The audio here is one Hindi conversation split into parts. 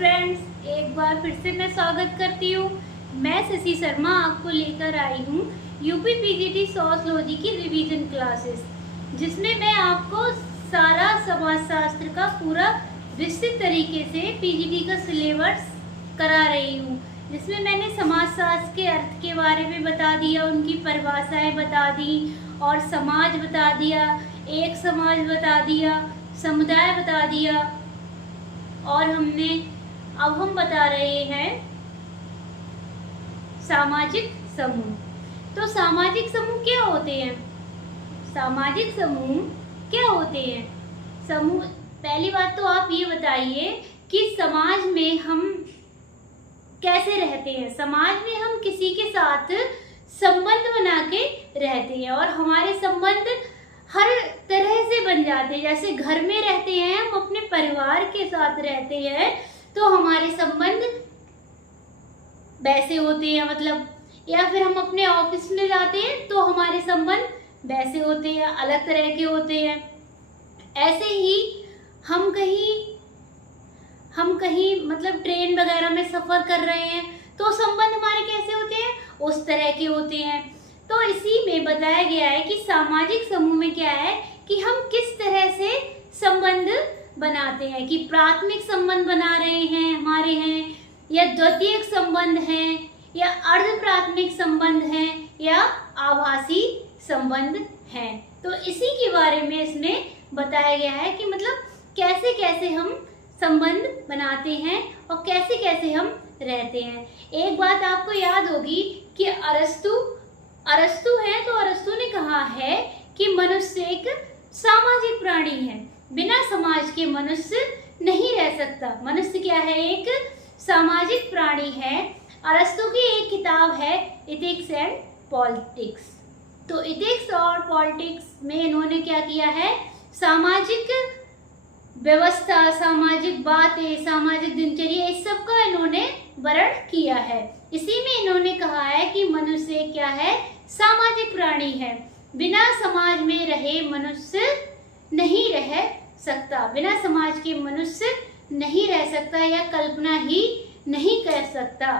फ्रेंड्स, एक बार फिर से मैं स्वागत करती हूँ। मैं शशि शर्मा आपको लेकर आई हूँ यूपी पीजीटी सोशियोलॉजी की रिवीजन क्लासेस, जिसमें मैं आपको सारा समाजशास्त्र का पूरा विस्तृत तरीके से पीजीटी का सिलेबस करा रही हूँ। जिसमें मैंने समाजशास्त्र के अर्थ के बारे में बता दिया, उनकी परिभाषाएं बता दी और समाज बता दिया, एक समाज बता दिया, समुदाय बता दिया और अब हम बता रहे हैं सामाजिक समूह। तो सामाजिक समूह क्या होते हैं? सामाजिक समूह क्या होते हैं? समूह, पहली बात तो आप ये बताइए कि समाज में हम कैसे रहते हैं। समाज में हम किसी के साथ संबंध बना के रहते हैं और हमारे संबंध हर तरह से बन जाते हैं। जैसे घर में रहते हैं, हम अपने परिवार के साथ रहते हैं तो हमारे संबंध वैसे होते हैं, मतलब, या फिर हम अपने ऑफिस में जाते हैं तो हमारे संबंध वैसे होते हैं, अलग तरह के होते हैं। ऐसे ही हम कहीं मतलब ट्रेन वगैरह में सफर कर रहे हैं तो संबंध हमारे कैसे होते हैं, उस तरह के होते हैं। तो इसी में बताया गया है कि सामाजिक समूह में क्या है कि हम किस तरह से संबंध बनाते हैं, कि प्राथमिक संबंध बना रहे हैं हमारे हैं, या द्वितीयक संबंध हैं, या अर्ध प्राथमिक संबंध हैं, या आभासी संबंध हैं। तो इसी के बारे में इसमें बताया गया है कि मतलब कैसे कैसे हम संबंध बनाते हैं और कैसे कैसे हम रहते हैं। एक बात आपको याद होगी कि अरस्तु है, तो अरस्तु ने कहा है कि मनुष्य एक सामाजिक प्राणी है, बिना समाज के मनुष्य नहीं रह सकता। मनुष्य क्या है? एक सामाजिक प्राणी है। अरस्तु की एक किताब है इथिक्स एंड पॉलिटिक्स। तो इथिक्स और पॉलिटिक्स में इन्होंने क्या किया है, सामाजिक व्यवस्था, सामाजिक बातें, सामाजिक दिनचर्या, इस सब का इन्होंने वर्णन किया है। इसी में इन्होंने कहा है कि मनुष्य क्या है, सामाजिक प्राणी है, बिना समाज में रहे मनुष्य नहीं रह सकता, बिना समाज के मनुष्य नहीं रह सकता या कल्पना ही नहीं कर सकता।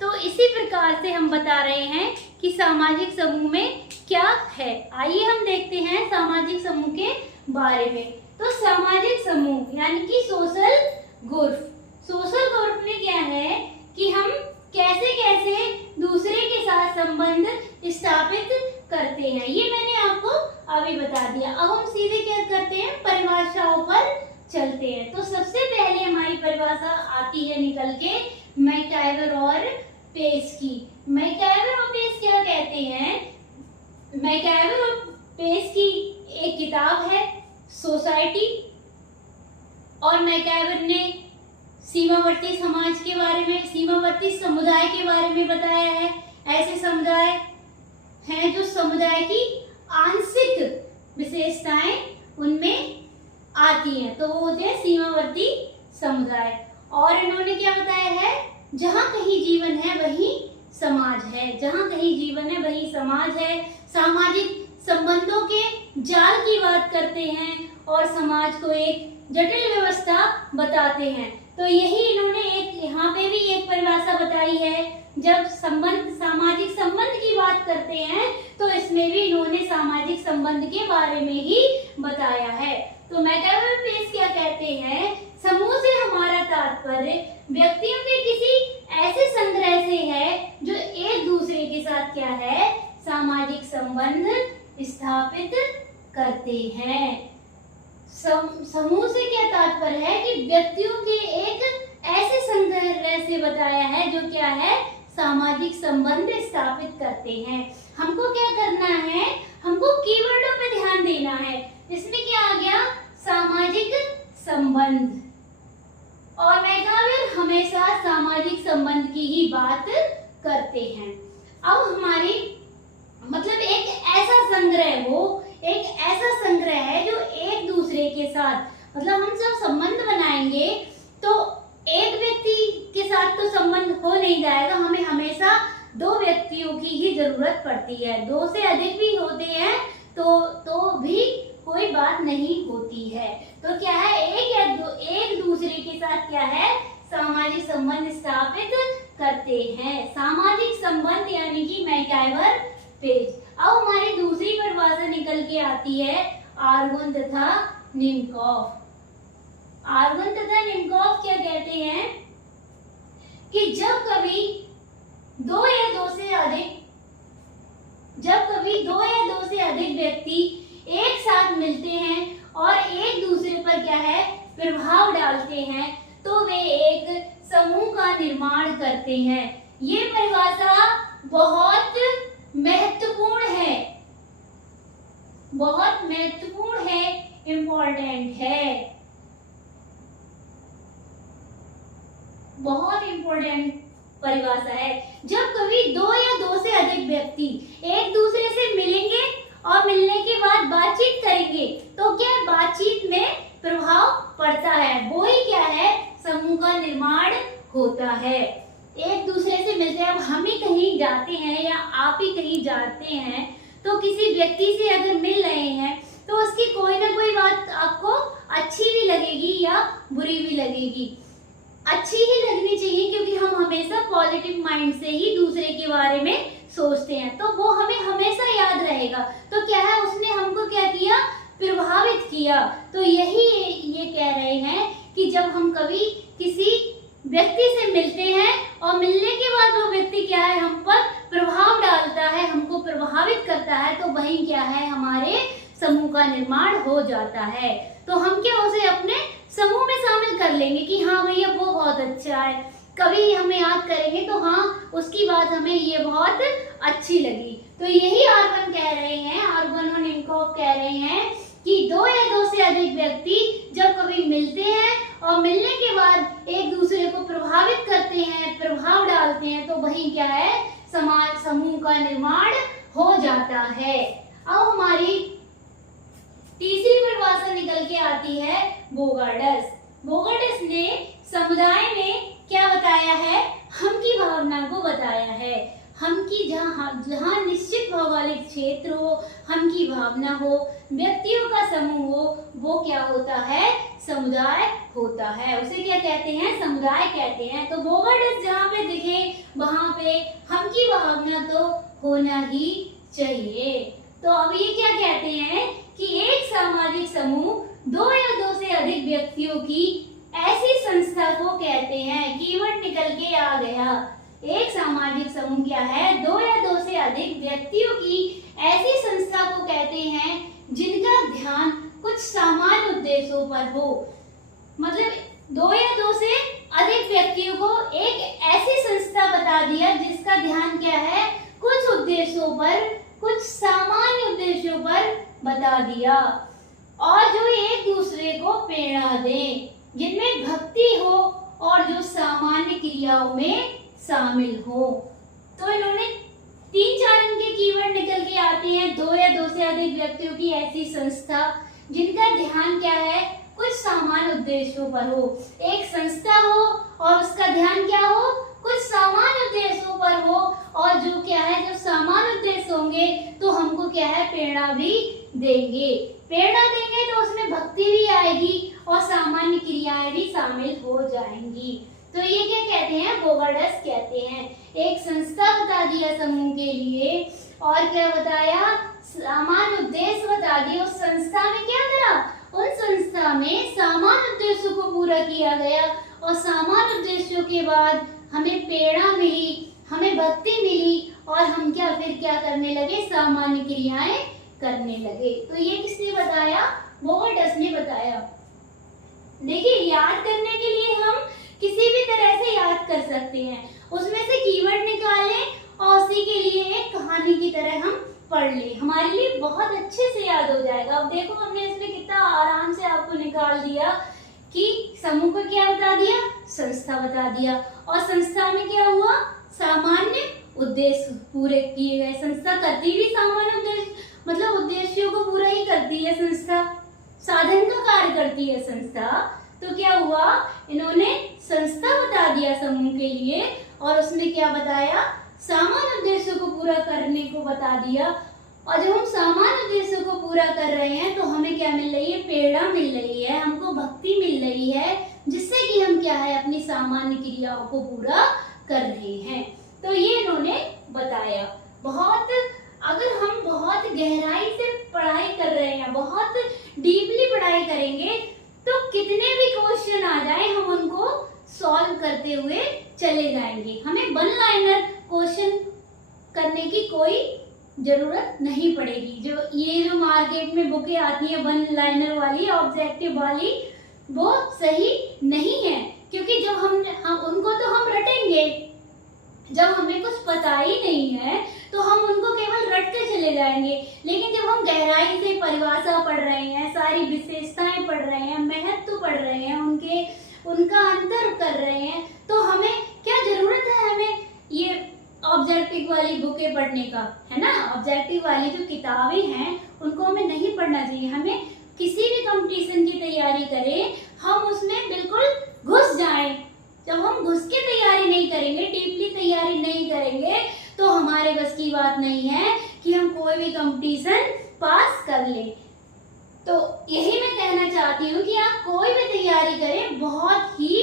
तो इसी प्रकार से हम बता रहे हैं कि सामाजिक समूह में क्या है। आइए हम देखते हैं सामाजिक समूह के बारे में। तो सामाजिक समूह यानी कि सोशल ग्रुप। सोशल ग्रुप में क्या है कि हम कैसे कैसे दूसरे के साथ संबंध स्थापित करते हैं, ये मैंने आपको अभी बता दिया। अब हम सीधे क्या करते हैं, परिभाषाओं पर चलते हैं। तो सबसे पहले हमारी परिभाषा आती है निकल के मैकइवर और पेस की। मैकइवर और पेस क्या कहते हैं? मैकइवर और पेस की एक किताब है सोसाइटी, और मैकइवर ने सीमावर्ती समाज के बारे में, सीमावर्ती समुदाय के बारे में बताया है। ऐसे समुदाय हैं जो समुदाय की आंशिक विशेषताएं उनमें आती हैं, तो वो होते हैं सीमावर्ती समुदाय। और इन्होंने क्या बताया है, जहाँ कहीं जीवन है वहीं समाज है, जहाँ कहीं जीवन है वहीं समाज है। सामाजिक संबंधों के जाल की बात करते हैं और समाज को एक जटिल व्यवस्था बताते हैं। तो यही इन्होंने एक यहाँ पे भी एक परिभाषा बताई है। जब सामाजिक संबंध की बात करते हैं तो इसमें भी इन्होंने सामाजिक संबंध के बारे में ही बताया है। तो मैकइवर पेस क्या कहते हैं, समूह से हमारा तात्पर्य व्यक्तियों के किसी ऐसे संग्रह से है जो एक दूसरे के साथ क्या है, सामाजिक संबंध स्थापित करते हैं। समूह से क्या तात्पर्य है कि व्यक्तियों के एक ऐसे संग्रह से बताया है जो क्या है, सामाजिक संबंध स्थापित करते हैं। हमको क्या करना है, हमको कीवर्डों पे ध्यान देना है। इसमें क्या आ गया, सामाजिक संबंध। और मैकइवर हमेशा सामाजिक संबंध की ही बात करते हैं। अब हमारी मतलब एक ऐसा संग्रह हो, एक ऐसा संग्रह है जो एक दूसरे के साथ, मतलब हम जब संबंध बनाएंगे तो एक व्यक्ति के साथ तो संबंध हो नहीं जाएगा, हमें हमेशा दो व्यक्तियों की ही जरूरत पड़ती है। दो से अधिक भी होते हैं तो भी कोई बात नहीं होती है। तो क्या है, एक दूसरे के साथ क्या है, सामाजिक संबंध स्थापित करते हैं। सामाजिक संबंध यानी कि मैकइवर पेज। अब हमारी दूसरी परिभाषा निकल के आती है आर्गन तथा निम्कोफ। आर्गन तथा निम्कोफ क्या कहते हैं कि जब कभी दो या दो से अधिक व्यक्ति एक साथ मिलते हैं और एक दूसरे पर क्या है, प्रभाव डालते हैं, तो वे एक समूह का निर्माण करते हैं। ये परिभाषा बहुत महत्वपूर्ण है, बहुत महत्वपूर्ण है, इम्पोर्टेंट है, बहुत इम्पोर्टेंट परिभाषा है। जब कभी दो या दो से अधिक व्यक्ति एक दूसरे से मिलेंगे और मिलने के बाद बातचीत करेंगे, तो क्या बातचीत में प्रभाव पड़ता है, वो ही क्या है, समूह का निर्माण होता है। एक दूसरे से मिलते हैं, अब हम ही कहीं जाते हैं या आप ही कहीं जाते हैं, तो किसी व्यक्ति से अगर मिल रहे हैं तो उसकी कोई ना कोई बात आपको अच्छी भी लगेगी या बुरी भी लगेगी। अच्छी ही लगनी चाहिए, क्योंकि हम हमेशा पॉजिटिव माइंड से ही दूसरे के बारे में सोचते हैं, तो वो हमें हमेशा याद रहेगा। तो क्या है, उसने हमको क्या किया, प्रभावित किया। तो यही ये कह रहे हैं कि जब हम कभी किसी व्यक्ति से मिलते हैं और मिलने के बाद वो व्यक्ति क्या है, हम पर प्रभाव डालता है, हमको प्रभावित करता है, तो वही क्या है, हमारे समूह का निर्माण हो जाता है। तो हम क्या उसे अपने समूह में शामिल कर लेंगे कि हाँ भैया वो बहुत अच्छा है, कभी हमें याद करेंगे तो हाँ उसकी बात हमें ये बहुत अच्छी लगी। तो यही आर्गन कह रहे हैं, आर्गन और निम्कोफ कह रहे हैं कि दो या दो से अधिक व्यक्ति जब कभी मिलते हैं और मिलने के बाद एक दूसरे को प्रभावित करते हैं, प्रभाव डालते हैं, तो वही क्या है, समाज समूह का निर्माण हो जाता है। अब हमारी तीसरी परिभाषा निकल के आती है बोगार्डस। बोगार्डस ने समुदाय में क्या बताया है, हम की भावना को बताया है। हम की जहाँ निश्चित भौगोलिक क्षेत्र हो, हम की भावना हो, व्यक्तियों का समूह हो, वो क्या होता है, समुदाय होता है। उसे क्या कहते हैं, समुदाय कहते हैं। तो बोगार्डस जहाँ पे दिखे वहाँ पे हम की भावना तो होना ही चाहिए। तो अब ये क्या कहते हैं कि एक सामाजिक समूह दो या दो से अधिक व्यक्तियों की ऐसी संस्था को कहते हैं। कीवर्ड निकल के आ गया, एक सामाजिक समूह क्या है, दो या दो से अधिक व्यक्तियों की ऐसी संस्था को कहते हैं जिनका ध्यान कुछ सामान्य उद्देश्यों पर हो। मतलब दो या दो से अधिक व्यक्तियों को एक ऐसी संस्था बता दिया जिसका ध्यान क्या है, कुछ उद्देश्यों पर, कुछ सामान्य उद्देश्यों पर बता दिया, और जो एक दूसरे को प्रेरणा दे, जिनमें भक्ति हो और जो सामान्य क्रियाओं में शामिल हो। तो इन्होंने 3-4 इनके कीवर्ड निकल के आते हैं। दो या दो से अधिक व्यक्तियों की ऐसी संस्था जिनका ध्यान क्या है, कुछ सामान्य उद्देश्यों पर हो। एक संस्था हो और उसका ध्यान क्या हो, कुछ सामान्य उद्देश्यों पर हो, और जो क्या है, जो सामान्य उद्देश्य होंगे तो हमको क्या है, प्रेरणा भी देंगे। प्रेरणा देंगे तो उसमें भक्ति भी आएगी और सामान्य क्रियाएं भी शामिल हो जाएंगी। तो ये क्या कहते हैं, बोगार्डस कहते हैं। एक संस्था बता दिया समूह के लिए, और क्या बताया, सामान्य उद्देश्य बता दिए। उस संस्था में क्या करा, उन संस्था में सामान्य उद्देश्यों को पूरा किया गया, और सामान्य उद्देश्यों के बाद हमें प्रेरणा मिली, हमें भक्ति मिली, और हम क्या फिर क्या करने लगे, सामान्य क्रियाएं करने लगे। तो ये किसने बताया, बोगार्डस ने बताया। देखिए, याद करने के लिए हम किसी भी तरह से याद कर सकते हैं, उसमें से कीवर्ड निकालें और उसी के लिए एक कहानी की तरह हम पढ़ लें, हमारे लिए बहुत अच्छे से याद हो जाएगा। अब देखो, हमने इसमें कितना आराम से आपको निकाल दिया कि समूह को क्या बता दिया, संस्था बता दिया, और संस्था में क्या हुआ, सामान्य उद्देश्य पूरे किए गए। संस्था करती भी सामान्य उद्देश्य, मतलब उद्देश्यों को पूरा ही करती है संस्था, साधन का कार्य करती है संस्था। तो क्या हुआ, इन्होंने संस्था बता दिया समूह के लिए, और उसने क्या बताया, सामान्य उद्देश्यों को पूरा करने को बता दिया। और जब हम सामान्य उद्देश्यों को पूरा कर रहे हैं तो हमें क्या मिल रही है, प्रेरणा मिल रही है, हमको भक्ति मिल रही है, जिससे कि हम क्या है अपनी सामान्य क्रियाओं को पूरा कर रहे हैं। तो ये इन्होंने बताया। अगर हम बहुत गहराई से पढ़ाई कर रहे हैं, बहुत डीपली पढ़ाई करेंगे, तो कितने भी क्वेश्चन आ जाए हम उनको सॉल्व करते हुए चले जाएंगे। हमें वन लाइनर क्वेश्चन करने की कोई जरूरत नहीं पड़ेगी। जो मार्केट में बुकें आती है वन लाइनर वाली, ऑब्जेक्टिव वाली, वो सही नहीं है, क्योंकि जब हम उनको तो हम रटेंगे, जब हमें कुछ पता ही नहीं है तो हम उनको केवल रटते चले जाएंगे। लेकिन जब हम गहराई से परिभाषा पढ़ रहे हैं, सारी विशेषताएं पढ़ रहे हैं, महत्व पढ़ रहे हैं, उनका अंतर कर रहे हैं, तो हमें क्या जरूरत है, हमें ये ऑब्जेक्टिव वाली बुकें पढ़ने का, है ना। ऑब्जेक्टिव वाली जो किताबें हैं उनको हमें नहीं पढ़ना चाहिए। हमें किसी भी कंपटीशन की तैयारी करें, हम उसमें बिल्कुल घुस जाएं। जब हम घुस के तैयारी नहीं करेंगे, डीपली तैयारी नहीं करेंगे, तो हमारे बस की बात नहीं है कि हम कोई भी कंपटीशन पास कर लें। तो यही मैं कहना चाहती हूँ कि आप कोई भी तैयारी करें, बहुत ही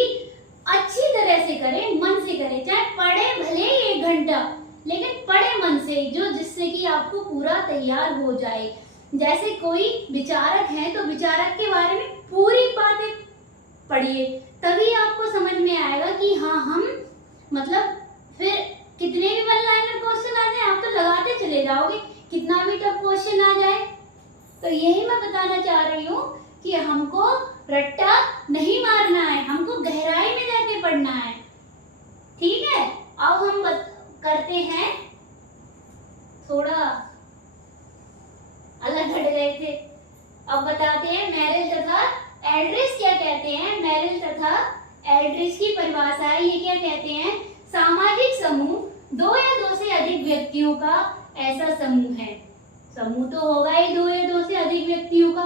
अच्छी तरह से करें, मन से करें। चाहे पढ़े भले 1 घंटा, लेकिन पढ़े मन से, जिससे कि आपको पूरा तैयार हो जाए। जैसे कोई विचारक है तो विचारक के बारे में पूरी बातें पढ़िए, तभी आपको समझ में आएगा कि हाँ हम फिर कितने भी वन लाइनर क्वेश्चन आ जाए आप तो लगाते चले जाओगे, कितना भी टफ क्वेश्चन आ जाए। तो यही मैं बताना चाह रही हूँ कि हमको रट्टा नहीं मारना है, हमको गहराई में जाके पढ़ना है। ठीक है, अब हम करते हैं, थोड़ा अलग हट गए थे, अब बताते हैं मेरिल तथा एल्ड्रिच क्या कहते हैं। मेरिल तथा एल्ड्रिच की परिभाषा है, ये क्या कहते हैं, सामाजिक समूह 2 या 2 से अधिक व्यक्तियों का ऐसा समूह है। समूह तो होगा ही 2 या 2 से अधिक व्यक्तियों का,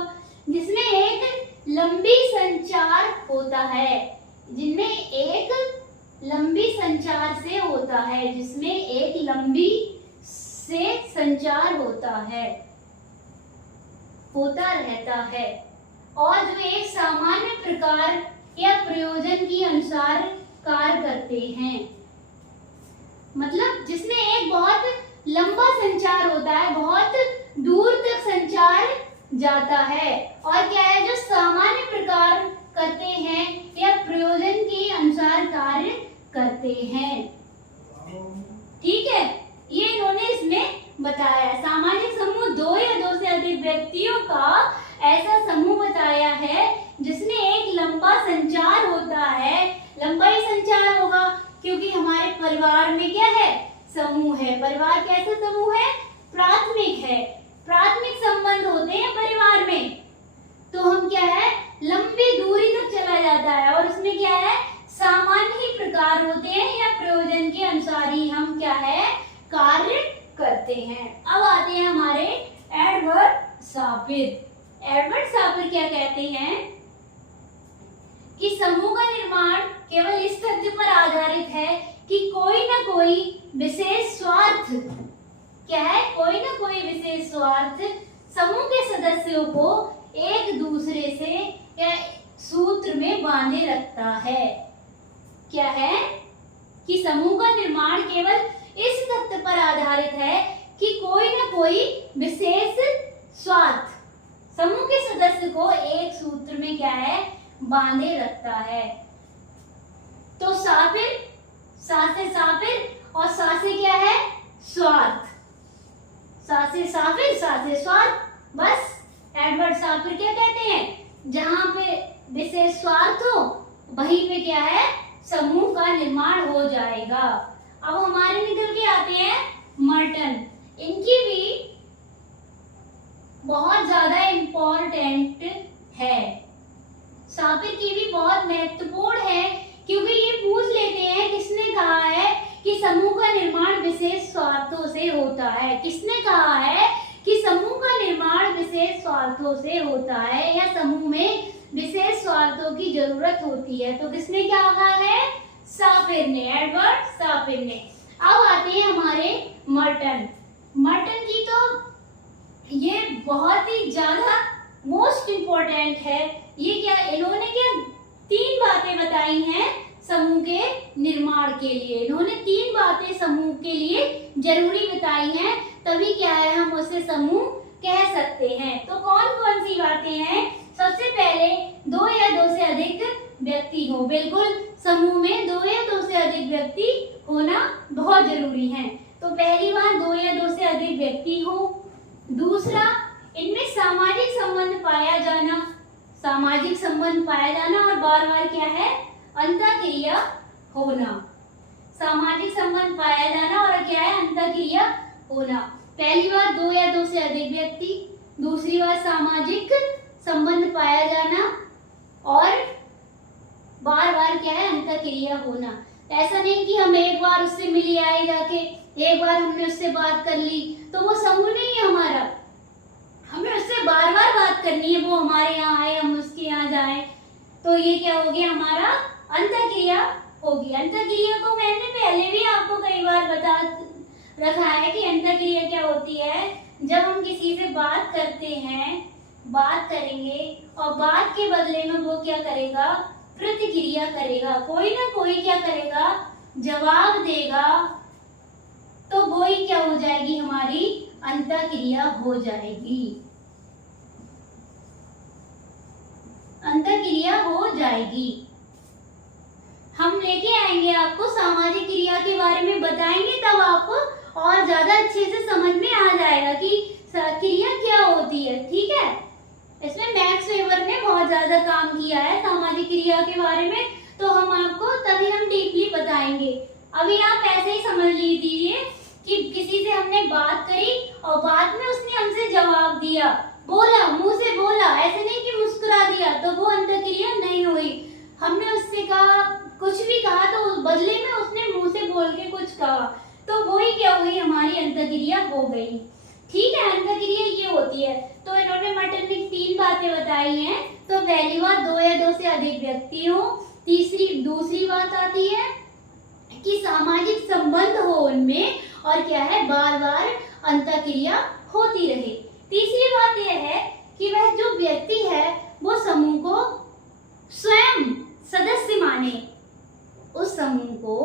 जिसमें एक लंबी संचार होता है, जिनमें एक लंबी संचार से होता है, जिसमें एक लंबी से संचार होता रहता है, और जो एक सामान्य प्रकार या प्रयोजन के अनुसार कार्य करते हैं। मतलब जिसमें एक बहुत लंबा संचार होता है, बहुत दूर तक संचार जाता है, और क्या है जो सामान्य प्रकार करते हैं या प्रयोजन के अनुसार कार्य करते हैं। ठीक है, ये इन्होंने इसमें बताया। सामाजिक समूह 2 या 2 से अधिक व्यक्तियों का ऐसा समूह बताया है जिसमें एक लंबा संचार होता है। लंबा ही संचार होगा क्योंकि हमारे परिवार में क्या है, समूह है। परिवार कैसा समूह है, प्राथमिक है, प्राथमिक संबंध होते हैं परिवार में। तो हम क्या है, लंबी दूरी तक चला जाता है, और उसमें क्या है, सामान्य ही प्रकार होते हैं या प्रयोजन के अनुसार ही हम क्या है, कार्य करते हैं। अब आते हैं हमारे एडवर्ड सापिर। एडवर्ड सापिर क्या कहते हैं कि समूह का निर्माण केवल इस तथ्य पर आधारित है कि कोई ना कोई विशेष स्वार्थ, क्या है, कोई ना कोई विशेष स्वार्थ समूह के सदस्यों को एक दूसरे से या सूत्र में बांधे रखता है। क्या है कि समूह का निर्माण केवल इस तथ्य पर आधारित है कि कोई ना कोई विशेष स्वार्थ समूह के सदस्य को एक सूत्र में क्या है, बांधे रखता है। तो सापिर, सा से सापिर और सा से क्या है, स्वार्थ। सा से सापिर, सा से स्वार्थ। बस एडवर्ड सापिर क्या कहते हैं, जहां पे विशेष स्वार्थ हो वहीं पे क्या है, समूह का निर्माण हो जाएगा। अब हमारे निकल के आते हैं मर्टन। इनकी भी बहुत ज्यादा इम्पोर्टेंट है, सापिर की भी बहुत महत्वपूर्ण है, क्योंकि ये पूछ लेते हैं किसने कहा है कि समूह का निर्माण विशेष स्वार्थों से होता है। किसने कहा है कि समूह का निर्माण विशेष स्वार्थों से होता है या समूह में विशेष स्वार्थों की जरूरत होती है। तो किसने क्या कहा है, सापिर ने, एडवर्ड सापिर ने। अब आते हैं हमारे मर्टन। मर्टन की तो ये बहुत ही ज्यादा मोस्ट इम्पोर्टेंट है। ये क्या, इन्होंने क्या 3 बातें बताई हैं समूह के निर्माण के लिए। इन्होंने 3 बातें समूह के लिए जरूरी बताई हैं, तभी क्या है हम उसे समूह कह सकते हैं। तो कौन कौन सी बातें हैं? सबसे पहले 2 या 2 से अधिक व्यक्ति हो। बिल्कुल, समूह में 2 या 2 से अधिक व्यक्ति होना बहुत जरूरी है। तो पहली बात 2 या 2 से अधिक व्यक्ति हो। दूसरा, इनमें सामाजिक संबंध पाया जाना, सामाजिक संबंध पाया जाना और बार बार क्या है, अंतःक्रिया होना। सामाजिक संबंध पाया जाना और क्या है, अंतःक्रिया होना। पहली बात 2 या 2 से अधिक व्यक्ति, दूसरी बात सामाजिक संबंध पाया जाना और बार बार क्या है, अंतःक्रिया होना। ऐसा नहीं कि हम एक बार उससे मिली आए जाके, एक बार हमने उससे बात कर ली तो वो समूह नहीं है हमारा। हमें उससे बार बार बात करनी है, वो हमारे यहाँ आए हम उसके यहाँ जाएं, तो ये क्या हो गया, हमारा अंतःक्रिया होगी। अंतःक्रिया को मैंने पहले भी आपको कई बार बता रखा है कि अंतःक्रिया क्या होती है। जब हम किसी से बात करते हैं, बात करेंगे और बात के बदले में वो क्या करेगा, प्रतिक्रिया करेगा, कोई ना कोई क्या करेगा, जवाब देगा, तो वो ही क्या हो जाएगी, हमारी अंतःक्रिया हो जाएगी। अंतःक्रिया हो जाएगी। हम लेके आएंगे आपको सामाजिक क्रिया के बारे में बताएंगे, तब आपको और ज्यादा अच्छे से समझ में आ जाएगा कि क्रिया क्या होती है। ठीक है, इसमें मैक्स वेबर ने बहुत ज्यादा काम किया है सामाजिक क्रिया के बारे में, तो हम आपको तभी हम डीपली बताएंगे। अभी आप ऐसे ही समझ लीजिए कि किसी से हमने बात करी और बाद में उसने हमसे जवाब दिया, बोला, मुंह से बोला, ऐसे नहीं कि मुस्कुरा दिया, तो वो अंतःक्रिया नहीं हुई। हमने उससे कहा, कुछ भी कहा, तो बदले में उसने मुंह से बोल के कुछ कहा, तो वो ही क्या हुई, हमारी अंतःक्रिया हो गई। ठीक है, अंतःक्रिया ये होती है। तो इन्होंने मटन में 3 बातें बताई हैं। तो पहली बात 2 या 2 से अधिक व्यक्ति हो। दूसरी बात आती है कि सामाजिक संबंध हो उनमें और क्या है, बार बार अंतःक्रिया होती रहे। तीसरी बात यह है कि वह जो व्यक्ति है वो समूह को स्वयं सदस्य माने, उस समूह को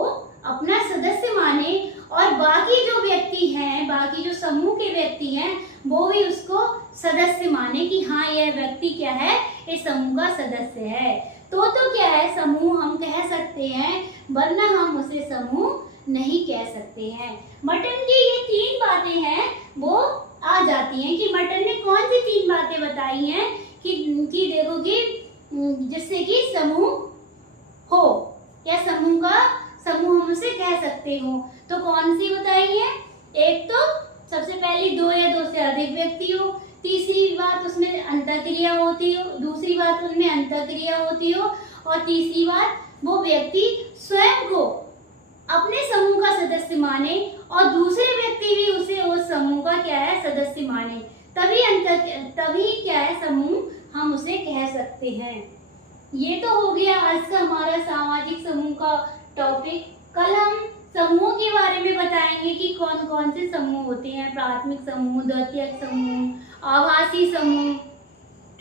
अपना सदस्य माने और बाकी जो व्यक्ति हैं, बाकी जो समूह के व्यक्ति हैं, वो भी उसको सदस्य माने कि हाँ यह व्यक्ति क्या है, इस समूह का सदस्य है। तो क्या है, समूह हम कह सकते हैं, वरना हम उसे समूह नहीं कह सकते हैं। मटन की ये 3 बातें हैं वो आ जाती हैं कि मटन ने कौन सी 3 बातें बताई हैं कि देखो कि जिससे कि समूह हो या समूह हम उसे कह सकते हो। तो कौन सी बताई है? एक तो सबसे पहली 2 या 2 से अधिक व्यक्ति हो, तीसरी बात उसमें अंतःक्रिया होती हो, दूसरी बात उनमें अंतःक्रिया होती हो और तीसरी बात वो व्यक्ति स्वयं को अपने समूह का सदस्य माने और दूसरे व्यक्ति भी उसे उस समूह का क्या है, सदस्य माने, तभी क्या है, समूह हम उसे कह सकते हैं। ये तो हो गया आज का हमारा सामाजिक समूह का टॉपिक। कल हम समूह के बारे में बताएंगे कि कौन कौन से समूह होते हैं, प्राथमिक समूह, द्वितीयक समूह, आभासी समूह,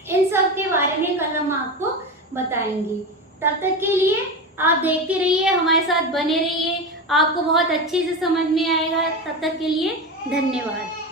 इन सब के बारे में कल हम आपको बताएंगे। तब तक के लिए आप देखते रहिए, हमारे साथ बने रहिए, आपको बहुत अच्छे से समझ में आएगा। तब तक के लिए धन्यवाद।